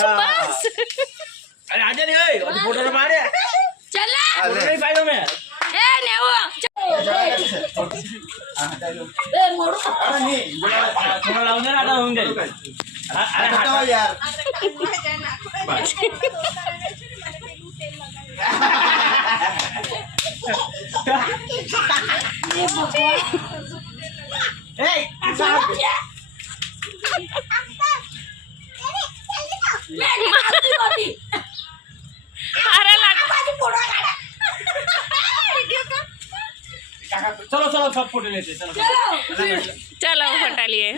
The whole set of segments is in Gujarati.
છું બસ અરે આજે નહીં હોય ફોટો મારે ચલા ફોટો નહીં પાડ્યો મેં એ નેવો એ મોડું અરે નહીં થોડો લાવને ના તો ઊંઘ જાય અરે તો યાર એ અરે લાગ चलो चलो सब फोटो लेते चलो चलो फोटो लिए ए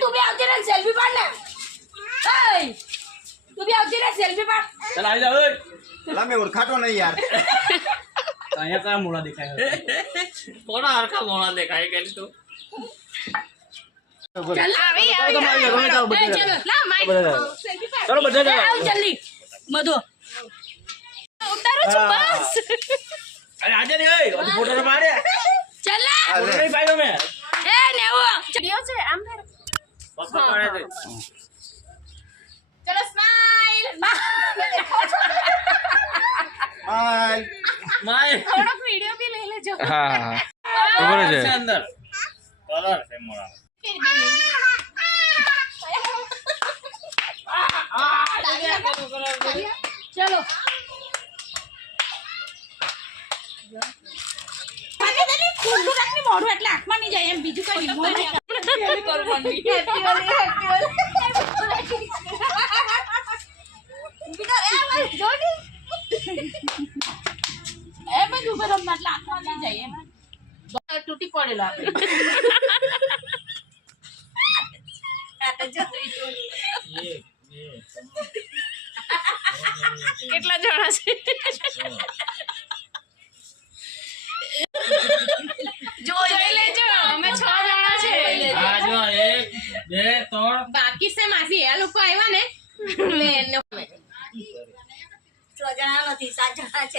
तू भी આવતી રે સેલ્ફી પાડ ને એ તું भी આવતી રે સેલ્ફી પાડ चल आ जाओ લા મે ઓળખાતો નહીં યાર અહીંયા કા મોળા દેખાય કોના હરખા મોળા દેખાય કે તો ચલ આવી આવી ચલો લા માઈક સેલ્ફી પાડ ચલો બધા જાઓ આવ જલ્દી મધુ ઉતારું છું બસ અરે આજે નહીં હોય ફોટો મારે ચલા ફોટો નહીં પાડ્યો મેં એ નેવો ચડિયો છે આમ ફેર બસ પાડે છે ચલો સ્માઈલ હાય માય થોડોક વિડિયો ભી લઈ લેજો હા ખબર છે અંદર કલર છે મોળા ચલો ખુલ્લું રાખની મોઢું એટલે આંખમાં નહીં જાય એમ બીજું કઈ નહીં કરવાની એ બધું બરાબર એટલે આંખમાં નહીં જાય એમ તૂટી પડેલો કેટલા જણા છે જોઈ લેજો અમે 6 જણા છે આ જો 1 2 3 બાકી છે માસી આ લોકો આવ્યા ને એટલે 6 જણા નથી 7 જણા છે